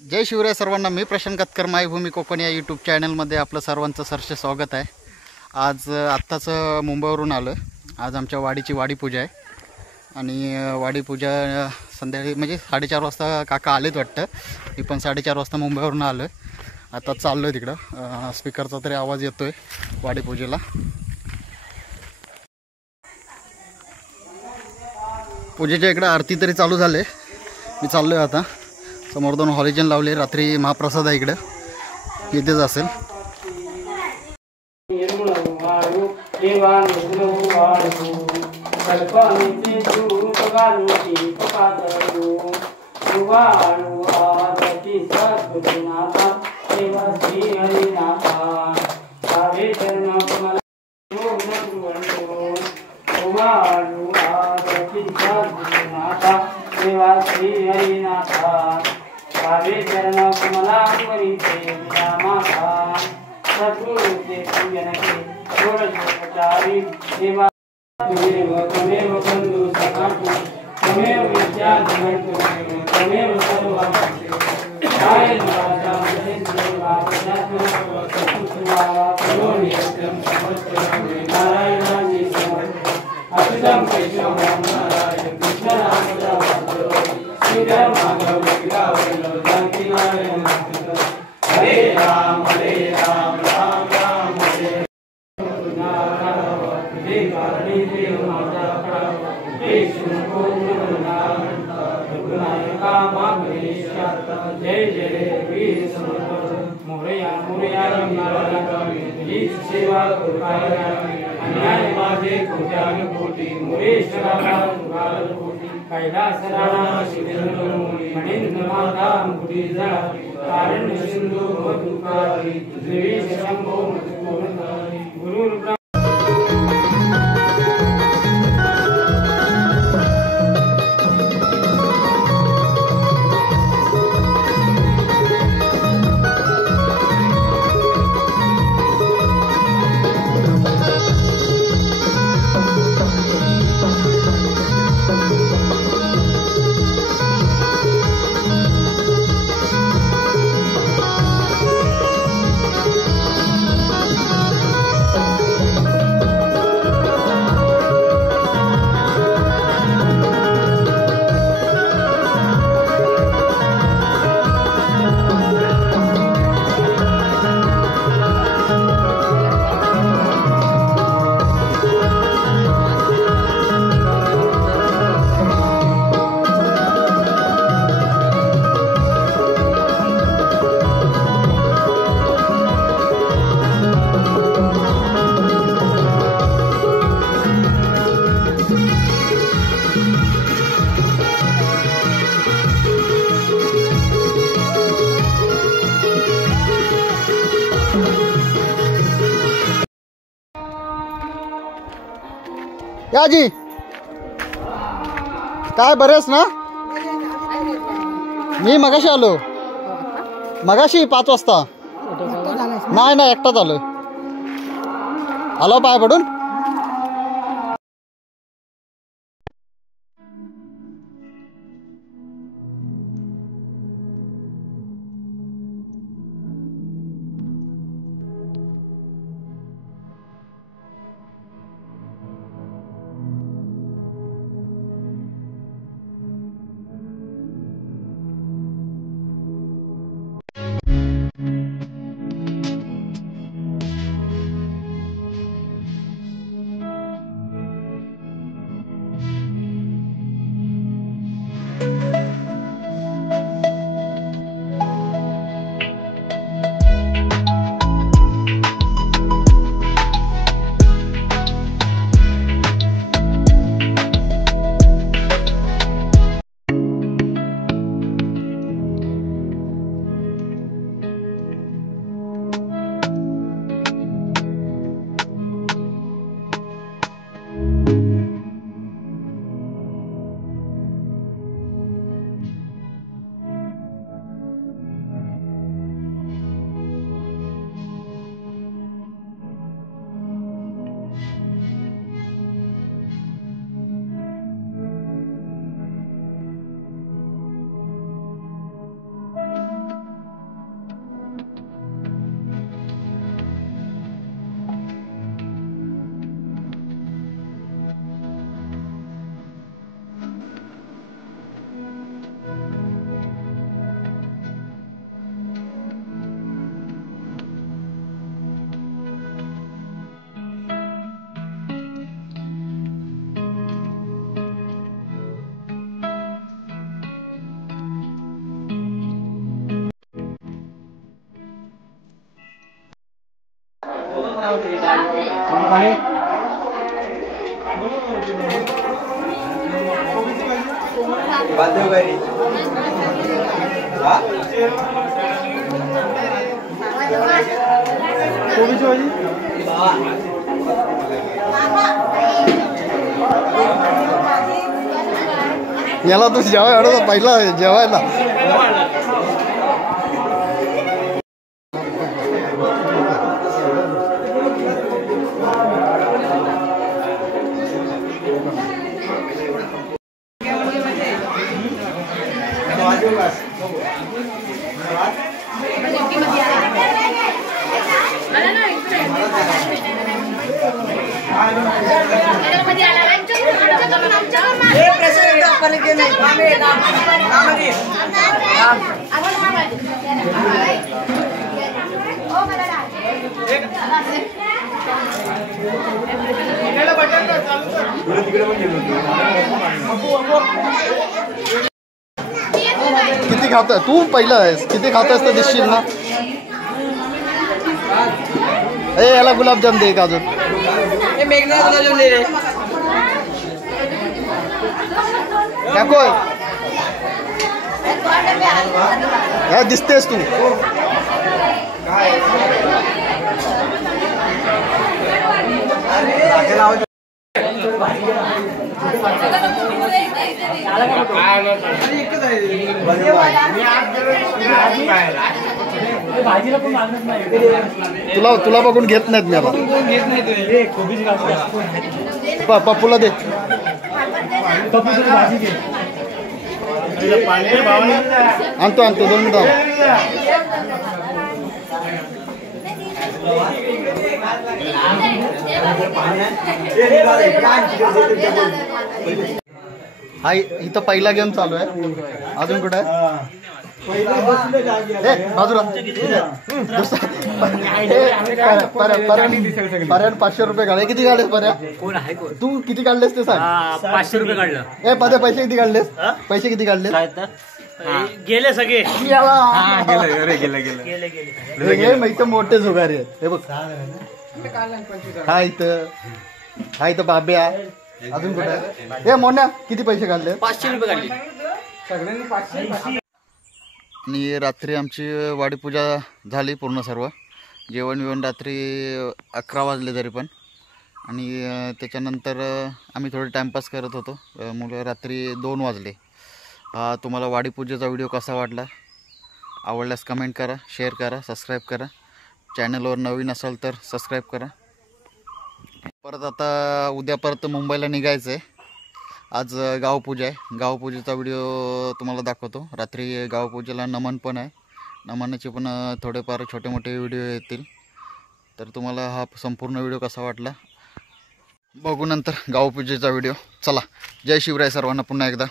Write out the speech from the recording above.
जय शिवराय सर्वांना. मी प्रशांत कतकर, मायभूमी कोकण या यूट्यूब चॅनलमध्ये आपलं सर्वांचं सहर्ष स्वागत आहे. आज आत्ताच मुंबईवरून आलो. आज आमच्या वाडीची वाडीपूजा आहे आणि वाडीपूजा संध्याकाळी म्हणजे 4:30 वाजता काका आलेत वाटतं. मी पण 4:30 वाजता मुंबईवरून आलो आहे. आता चाललो आहे तिकडं. स्पीकरचा तरी आवाज येतो आहे वाडीपूजेला. पूजेच्या इकडं आरती तरी चालू झाले. मी चाललो आहे आता. समोर 2 हॉलिजन लावले. रात्री महाप्रसाद आहे इकडं, इथेच असेल. चरण कमलांवरी देविया माता सद्गुरुते पूजनके षोडशोपचारी देवा त्वमेव बन्धु सखातु त्वमेव विद्याधरतु त्वमेव सर्वभक्ति जय राजा महेन्द्र राजा सत्पुरुषा करोमि सत्यं समस्तम् नारायणानि समर्पयामि अच्युतं केशवं नारायणं कृष्णं हरे राम राम राम हरे जय जय वीर मोरया मोरया सेवा अन्याय माझे कोट्यान कोटी मोरेश्वरा कैलास राणा मणिन्द्र माता मुकुटी जळा कारण सिंधू मधुकारी देवी शंभो मधुपूर्णकारी गुरु याजी काय बरेच ना. मी मगाशी आलो, मगाशी 5 वाजता. नाही एकटाच आलो. आलो पाय पडून. आणि कोबीची भाजी याला तू जेवाय पहिला जेवायला किती खातोय तू पहिला आहेस किती खातोयस तर दिसशील ना ए याला गुलाबजाम दे एक अजून काकोय या दिसतेस तू तुला तुला बघून घेत नाहीत मला पप्पूला दे आणतो आणतो 2 मिनिटं हा इथं पहिला गेम चालू आहे अजून कुठे बाजूला पर्यान 500 रुपये काढले किती काढलेस पर्या तू किती काढलेस ते सांग 500 रुपये काढलं ए पद्या पैसे किती काढलेस पैसे किती काढलेस गेले सगळे गेले माहिती मोठे जुगारी आहेत हे बघ हा इथं बाब्या अजून कुठे हे मोन्या किती पैसे काढले 500 रुपये काढले सगळ्यांनी 500 आणि रात्री आमची वाडी पूजा झाली पूर्ण सर्व जेवण बिवण रात्री 11 वाजले तरी पण आणि त्याच्यानंतर आम्ही थोडे टाईमपास करत होतो मुलं रात्री 2 वाजले तुम्हाला वाडी पूजेचा व्हिडिओ कसा वाटला आवडल्यास कमेंट करा शेअर करा सबस्क्राईब करा चॅनलवर नवीन असाल तर सबस्क्राईब करा परत आता उद्या परत मुंबईला निघायचं आहे आज गावपूजा आहे गावपूजेचा व्हिडिओ तुम्हाला दाखवतो रात्री गावपूजेला नमन पण आहे नमनाचे पण थोडेफार छोटे मोठे व्हिडिओ येतील तर तुम्हाला हा संपूर्ण व्हिडिओ कसा वाटला बघू नंतर गावपूजेचा व्हिडिओ चला जय शिवराय सर्वांना पुन्हा एकदा